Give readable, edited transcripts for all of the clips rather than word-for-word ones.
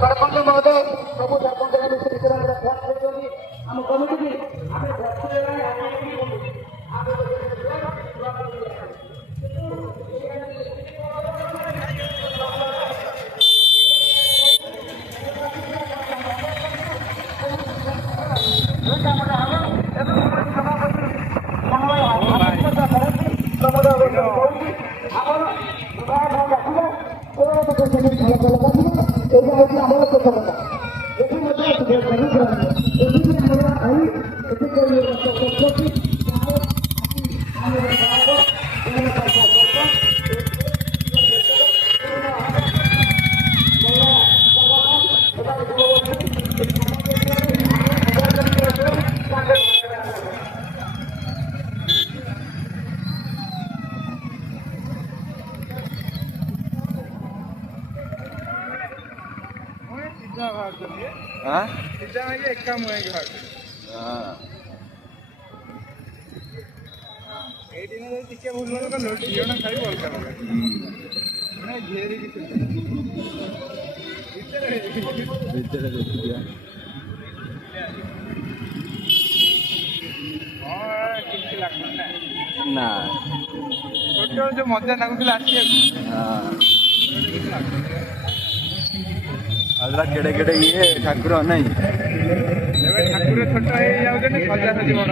सरपंच महोदय सब सरपंच आम कमिटी ना जो मजा लगुला आदरा केड़े केड़े ये ठाकुर नहीं ठाकुर छोट हो सजा सजी बड़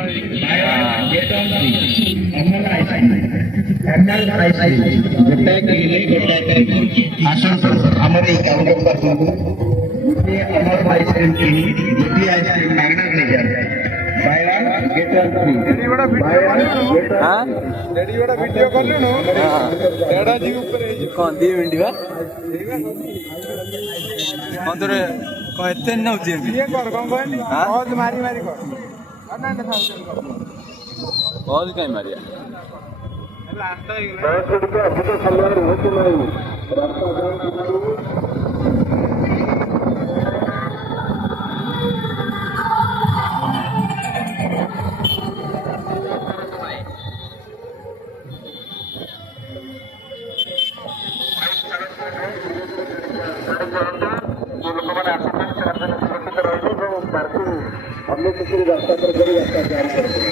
वीडियो कौन 2 मिनट बा कौन तोरे कौन एते न होती ये कर कौन कहनी बहुत मारी मारी कर ना ना बहुत कहीं मारिया रास्ता ही अन्य किसी रास्ता पर गई रास्ता जारी करते